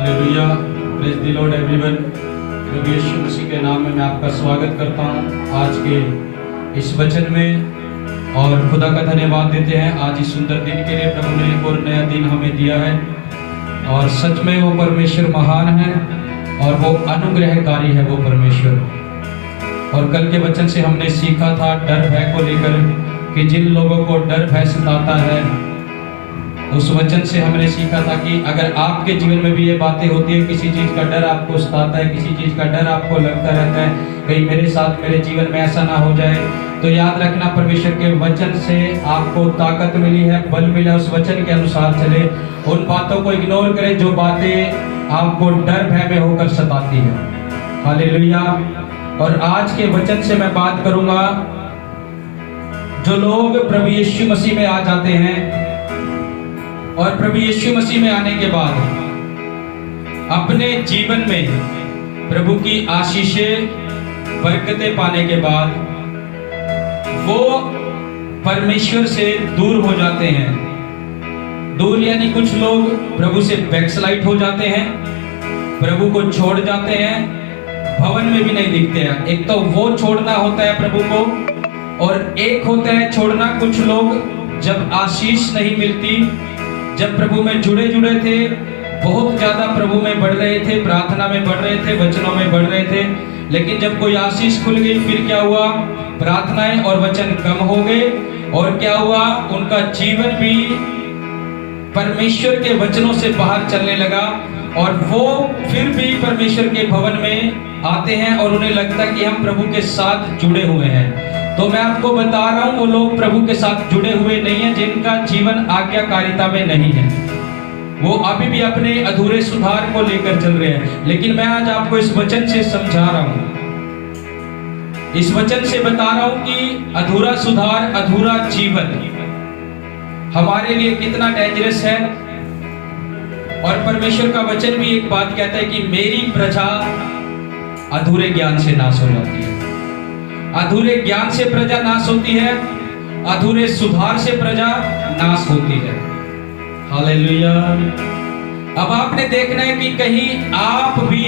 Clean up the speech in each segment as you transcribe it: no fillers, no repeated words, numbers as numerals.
Hallelujah, praise the lord everyone. प्रभु यीशु मसीह के नाम में मैं आपका स्वागत करता हूं आज के इस वचन में और खुदा का धन्यवाद देते हैं आज इस सुंदर दिन के लिए। प्रभु ने एक और नया दिन हमें दिया है और सच में वो परमेश्वर महान है और वो अनुग्रहकारी है वो परमेश्वर। और कल के वचन से हमने सीखा था डर भय को लेकर कि जिन लोगों को डर भय सताता है, उस वचन से हमने सीखा था कि अगर आपके जीवन में भी ये बातें होती है, किसी चीज़ का डर आपको सताता है, किसी चीज़ का डर आपको लगता रहता है कहीं मेरे साथ मेरे जीवन में ऐसा ना हो जाए, तो याद रखना परमेश्वर के वचन से आपको ताकत मिली है, बल मिला, उस वचन के अनुसार चले। उन बातों को इग्नोर करें जो बातें आपको डर भय में होकर सताती है। हालेलुया। और आज के वचन से मैं बात करूंगा, जो लोग प्रभु यीशु मसीह में आ जाते हैं और प्रभु यीशु मसीह में आने के बाद अपने जीवन में प्रभु की आशीषें बरकतें पाने के बाद वो परमेश्वर से दूर हो जाते हैं। दूर यानी कुछ लोग प्रभु से बैकस्लाइड हो जाते हैं, प्रभु को छोड़ जाते हैं, भवन में भी नहीं दिखते हैं। एक तो वो छोड़ना होता है प्रभु को, और एक होता है छोड़ना कुछ लोग जब आशीष नहीं मिलती, जब प्रभु में जुड़े थे, बहुत ज्यादा प्रभु में बढ़ रहे थे, प्रार्थना में बढ़ रहे थे, वचनों में बढ़ रहे थे, लेकिन जब कोई आशीष खुल गई फिर क्या हुआ, प्रार्थनाएं और वचन कम हो गए और क्या हुआ, उनका जीवन भी परमेश्वर के वचनों से बाहर चलने लगा और वो फिर भी परमेश्वर के भवन में आते हैं और उन्हें लगता है कि हम प्रभु के साथ जुड़े हुए हैं। तो मैं आपको बता रहा हूं, वो लोग प्रभु के साथ जुड़े हुए नहीं हैं, जिनका जीवन आज्ञाकारिता में नहीं है, वो अभी भी अपने अधूरे सुधार को लेकर चल रहे हैं। लेकिन मैं आज आपको इस वचन से समझा रहा हूं, इस वचन से बता रहा हूं कि अधूरा सुधार, अधूरा जीवन हमारे लिए कितना डेंजरस है। और परमेश्वर का वचन भी एक बात कहता है कि मेरी प्रजा अधूरे ज्ञान से नाश हो जाती है। अधूरे ज्ञान से प्रजा नाश होती है, अधूरे सुधार से प्रजा नाश होती है। हालेलुया। अब आपने देखना है कि कहीं आप भी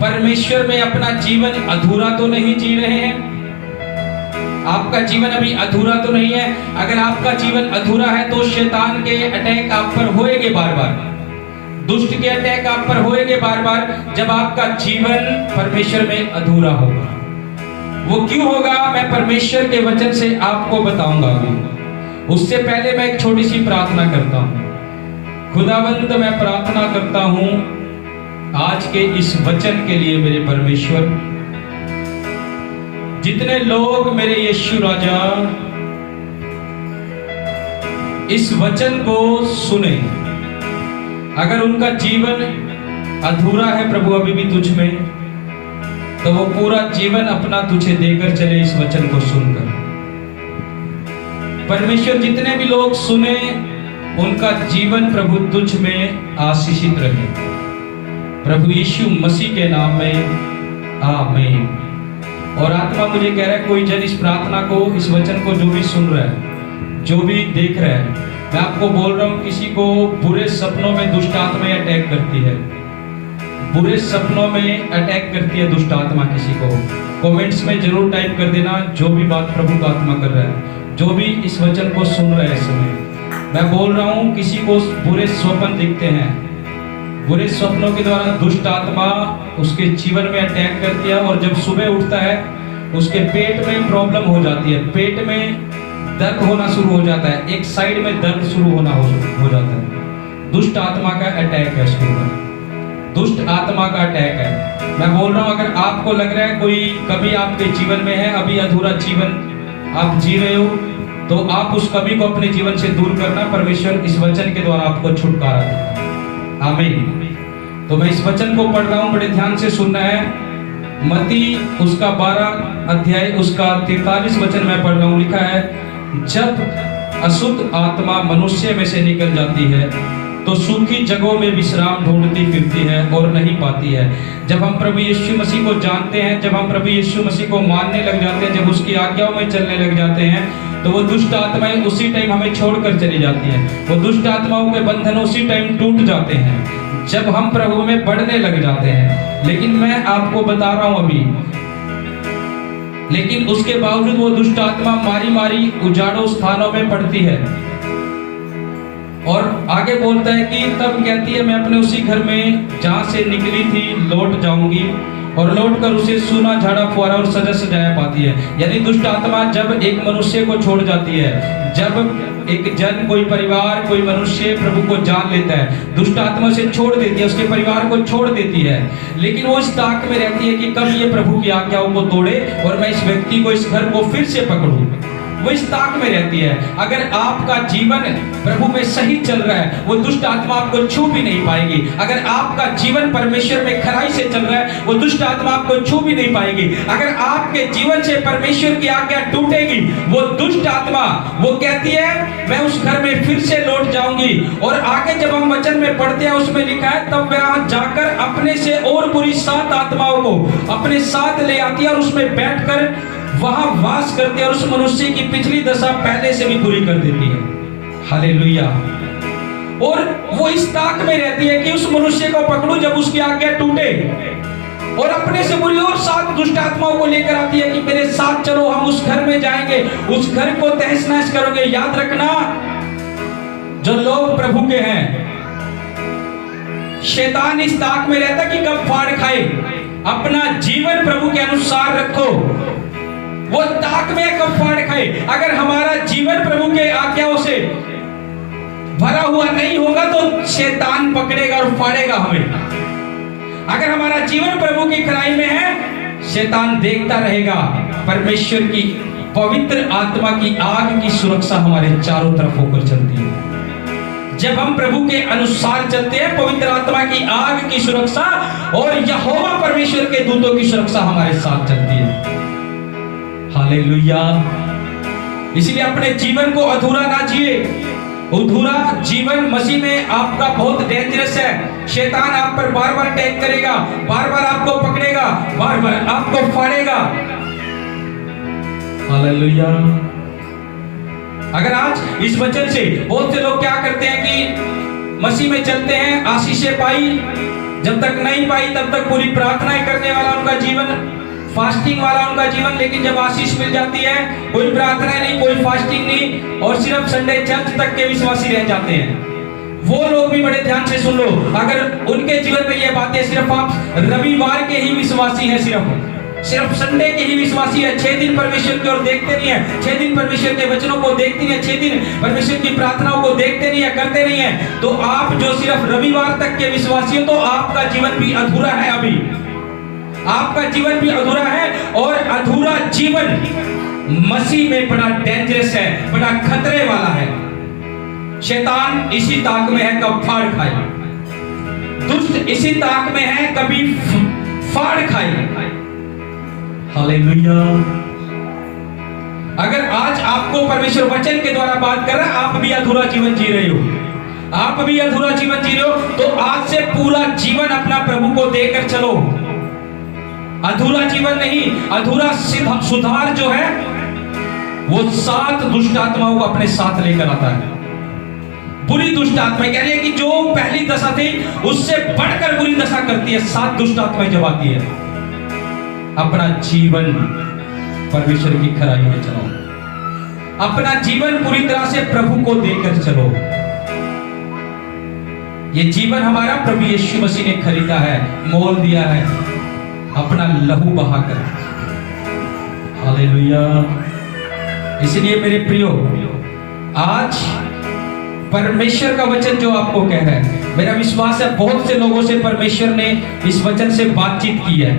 परमेश्वर में अपना जीवन अधूरा तो नहीं जी रहे हैं। आपका जीवन अभी अधूरा तो नहीं है। अगर आपका जीवन अधूरा है तो शैतान के अटैक आप पर होएंगे बार बार, दुष्ट के अटैक आप पर होएंगे बार बार, जब आपका जीवन परमेश्वर में अधूरा होगा। वो क्यों होगा, मैं परमेश्वर के वचन से आपको बताऊंगा अभी। उससे पहले मैं एक छोटी सी प्रार्थना करता हूं। खुदावंद, मैं प्रार्थना करता हूं आज के इस वचन के लिए मेरे परमेश्वर, जितने लोग मेरे यीशु राजा इस वचन को सुने, अगर उनका जीवन अधूरा है प्रभु अभी भी तुझ में, तो वो पूरा जीवन अपना तुझे देकर चले इस वचन को सुनकर। परमेश्वर, जितने भी लोग सुने उनका जीवन प्रभु तुझ में आशीषित रहे, प्रभु यीशु मसीह के नाम में आमीन। और आत्मा मुझे कह रहा है, कोई जन इस प्रार्थना को, इस वचन को जो भी सुन रहा है, जो भी देख रहा है, मैं आपको बोल रहा हूं, किसी को बुरे सपनों में दुष्ट आत्मा अटैक करती है, बुरे सपनों में अटैक करती है दुष्ट आत्मा किसी को। कमेंट्स में जरूर टाइप कर देना जो भी बात प्रभु का आत्मा कर रहा है, जो भी इस वचन को सुन रहा है इस समय। मैं बोल रहा हूं, किसी को बुरे स्वप्न दिखते हैं, बुरे स्वप्नों के द्वारा दुष्ट आत्मा उसके जीवन में अटैक करती है और जब सुबह उठता है उसके पेट में प्रॉब्लम हो जाती है, पेट में दर्द होना शुरू हो जाता है, एक साइड में दर्द शुरू होना हो जाता है। दुष्ट आत्मा का अटैक है उसके ऊपर, दुष्ट आत्मा का अटैक है। मैं बोल रहा हूं, अगर आपको लग रहा है कोई कमी आपके जीवन में है, अभी अधूरा जीवन आप जी रहे हो, तो आप उस कमी को अपने जीवन से दूर करना, परमेश्वर इस वचन के द्वारा आपको छुटकारा देगा। आमीन। तो मैं इस वचन को पढ़ रहा हूं, बड़े ध्यान से सुनना है। मत्ती उसका 12 अध्याय उसका 43 वचन मैं पढ़ रहा हूं। लिखा है, जब अशुद्ध आत्मा मनुष्य में से निकल जाती है तो सूखी जगहों में विश्राम ढूंढती फिरती है और नहीं पाती है। जब हम प्रभु यीशु मसीह को जानते हैं, जब हम प्रभु यीशु मसीह को मानने लग जाते हैं, जब उसकी आज्ञाओं में चलने लग जाते हैं, तो वो दुष्ट आत्माएं उसी टाइम हमें छोड़कर चली जाती हैं। वो दुष्ट आत्माओं के बंधन उसी टाइम टूट जाते हैं जब हम प्रभु में बढ़ने लग जाते हैं। लेकिन मैं आपको बता रहा हूं अभी, लेकिन उसके बावजूद वो दुष्ट आत्मा मारी मारी उजाड़ों स्थानों में पड़ती है। और आगे बोलता है कि तब कहती है, मैं अपने उसी घर में जहां से निकली थी लौट जाऊंगी, और लौट कर उसे सूना झाड़ा फुआरा और सजा सजाया पाती है। यानी दुष्ट आत्मा जब एक मनुष्य को छोड़ जाती है, जब एक जन, कोई परिवार, कोई मनुष्य प्रभु को जान लेता है, दुष्ट आत्मा से छोड़ देती है, उसके परिवार को छोड़ देती है, लेकिन वो इस ताक में रहती है कि कब ये प्रभु की आज्ञाओं को तोड़े और मैं इस व्यक्ति को, इस घर को फिर से पकड़ूं। वो इस ताक में रहती है। अगर आपका जीवन प्रभु में सही चल रहा है, वो दुष्ट आत्मा आपको छू भी नहीं पाएगी। अगर आपका जीवन परमेश्वर में खराई से चल रहा है, वो दुष्ट आत्मा आपको छू भी नहीं पाएगी। अगर आपके जीवन से परमेश्वर की आज्ञा टूटेगी, वो दुष्ट आत्मा वो कहती है मैं उस घर में फिर से लौट जाऊंगी। और आगे जब हम वचन में पढ़ते हैं, उसमें लिखा है तब वह जाकर अपने से और बुरी 7 आत्माओं को अपने साथ ले आती है और उसमें बैठकर वहां वास करती है, और उस मनुष्य की पिछली दशा पहले से भी बुरी कर देती है। हालेलुया। और वो इस ताक में रहती है कि उस मनुष्य को पकड़ूं जब उसकी आज्ञा टूटे, और अपने से बुरी और 7 दुष्ट आत्माओं को लेकर आती है कि मेरे साथ चलो, हम उस घर में जाएंगे, उस घर को तहस नहस करोगे। याद रखना, जो लोग प्रभु के हैं, शैतान इस ताक में रहता कि कब फाड़ खाए। अपना जीवन प्रभु के अनुसार रखो, वो ताक में कब फाड़ खाए। अगर हमारा जीवन प्रभु के आज्ञाओं से भरा हुआ नहीं होगा तो शैतान पकड़ेगा और फाड़ेगा हमें। अगर हमारा जीवन प्रभु की खराई में है, शैतान देखता रहेगा। परमेश्वर की पवित्र आत्मा की आग की सुरक्षा हमारे चारों तरफ होकर चलती है। जब हम प्रभु के अनुसार चलते हैं, पवित्र आत्मा की आग की सुरक्षा और यहोवा परमेश्वर के दूतों की सुरक्षा हमारे साथ चलती है। हालेलुया। इसलिए अपने जीवन को अधूरा ना जिए। अधूरा जीवन मसीह में आपका बहुत डेंजरस है। शैतान आप पर बार बार अटैक करेगा, बार बार आपको पकड़ेगा, बार बार आपको फाड़ेगा। हालेलुया। अगर आज इस वचन से बहुत से लोग क्या करते हैं कि मसीह में चलते हैं, आशीषें पाई, जब तक नहीं पाई तब तक पूरी प्रार्थनाएं करने वाला उनका जीवन, फास्टिंग वाला उनका जीवन, लेकिन जब आशीष मिल जाती है कोई प्रार्थना नहीं, कोई फास्टिंग नहीं, और सिर्फ संडे चर्च तक के विश्वासी रह जाते हैं। वो लोग भी बड़े ध्यान से सुन लो, अगर उनके जीवन में ये बातें, सिर्फ आप रविवार के ही विश्वासी हैं, सिर्फ संडे के ही विश्वासी है, 6 दिन परमेश्वर की ओर देखते नहीं है, 6 दिन परमेश्वर के वचनों को देखते नहीं है, 6 दिन परमेश्वर की प्रार्थनाओं को देखते नहीं है, करते नहीं है, तो आप जो सिर्फ रविवार तक के विश्वासी हो, तो आपका जीवन भी अधूरा है। अभी आपका जीवन भी अधूरा है, और अधूरा जीवन मसीह में बड़ा डेंजरस है, बड़ा खतरे वाला है। शैतान इसी ताक में है कब फाड़ खाए, दुष्ट इसी ताक में है कभी फाड़ खाए। हालेलुया। अगर आज आपको परमेश्वर वचन के द्वारा बात कर रहा है, आप भी अधूरा जीवन जी रहे हो, आप भी अधूरा जीवन जी रहे हो, तो आज से पूरा जीवन अपना प्रभु को देकर चलो। अधूरा जीवन नहीं, अधूरा सुधार जो है वो 7 दुष्ट आत्माओं को अपने साथ लेकर आता है। बुरी दुष्ट आत्माएं कह रही है कि जो पहली दशा थी उससे बढ़कर बुरी दशा करती है। 7 दुष्ट आत्माएं जब आती है, अपना जीवन परमेश्वर की खराई में चलो, अपना जीवन पूरी तरह से प्रभु को देकर चलो। ये जीवन हमारा प्रभु यीशु मसीह ने खरीदा है, मोल दिया है अपना लहू बहाकर। हालेलुया। इसलिए मेरे प्रियो, आज परमेश्वर का वचन जो आपको कह रहा है, मेरा विश्वास है बहुत से लोगों से परमेश्वर ने इस वचन से बातचीत की है।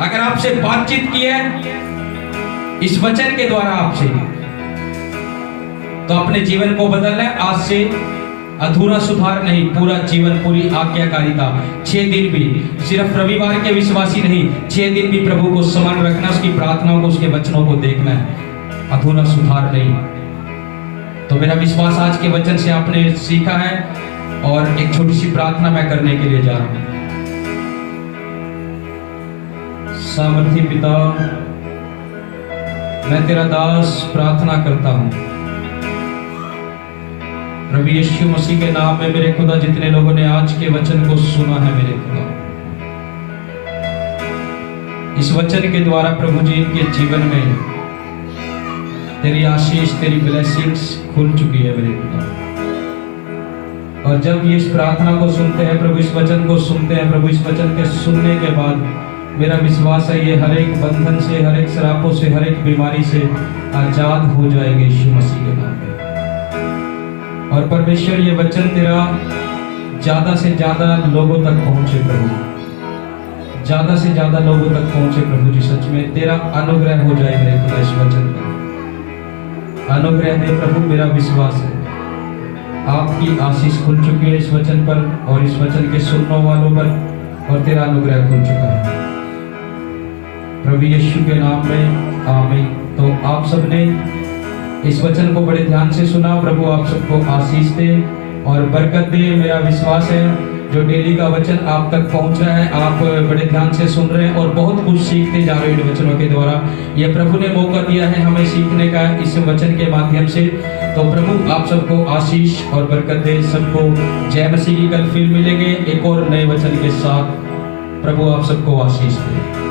अगर आपसे बातचीत की है इस वचन के द्वारा आपसे, तो अपने जीवन को बदलना है। आज से अधूरा सुधार नहीं, पूरा जीवन, पूरी आज्ञाकारिता। 6 दिन भी, सिर्फ रविवार के विश्वासी नहीं, 6 दिन भी प्रभु को स्मरण रखना, उसकी प्रार्थनाओं को, उसके वचनों को देखना है। अधूरा सुधार नहीं। तो मेरा विश्वास आज के वचन से आपने सीखा है, और एक छोटी सी प्रार्थना मैं करने के लिए जा रहा हूं। सामर्थी पिता, मैं तेरा दास प्रार्थना करता हूँ। प्रभु यीशु मसीह के नाम में मेरे खुदा, जितने लोगों ने आज के वचन को सुना है मेरे खुदा, इस वचन के द्वारा प्रभु जी इनके जीवन में तेरी आशीष, तेरी ब्लेसिंग्स खुल चुकी है मेरे खुदा। और जब ये इस प्रार्थना को सुनते हैं प्रभु, इस वचन को सुनते हैं प्रभु, इस वचन के सुनने के बाद मेरा विश्वास है ये हर एक बंधन से, हर एक श्रापों से, हर एक बीमारी से आजाद हो जाएंगे यीशु मसीह के नाम में। और परमेश्वर ये वचन तेरा ज्यादा से ज्यादा लोगों तक पहुंचे प्रभु, ज्यादा से ज्यादा लोगों तक पहुंचे प्रभु जी। सच में तेरा अनुग्रह हो जाए मेरे खुदा, इस वचन पर अनुग्रह दे प्रभु। मेरा विश्वास है आपकी आशीष खुल चुकी है इस वचन पर और इस वचन के सुनने वालों पर, और तेरा अनुग्रह खुल चुका है प्रभु यीशु के नाम में, आमीन। तो आप सबने इस वचन को बड़े ध्यान से सुना। प्रभु आप सबको आशीष दे और बरकत दे। मेरा विश्वास है जो डेली का वचन आप तक पहुंच रहा है, आप बड़े ध्यान से सुन रहे हैं और बहुत कुछ सीखते जा रहे हैं इन वचनों के द्वारा। ये प्रभु ने मौका दिया है हमें सीखने का इस वचन के माध्यम से। तो प्रभु आप सबको आशीष और बरकत दे। सबको जय मसीह की। कल फिर मिलेंगे एक और नए वचन के साथ। प्रभु आप सबको आशीष दे।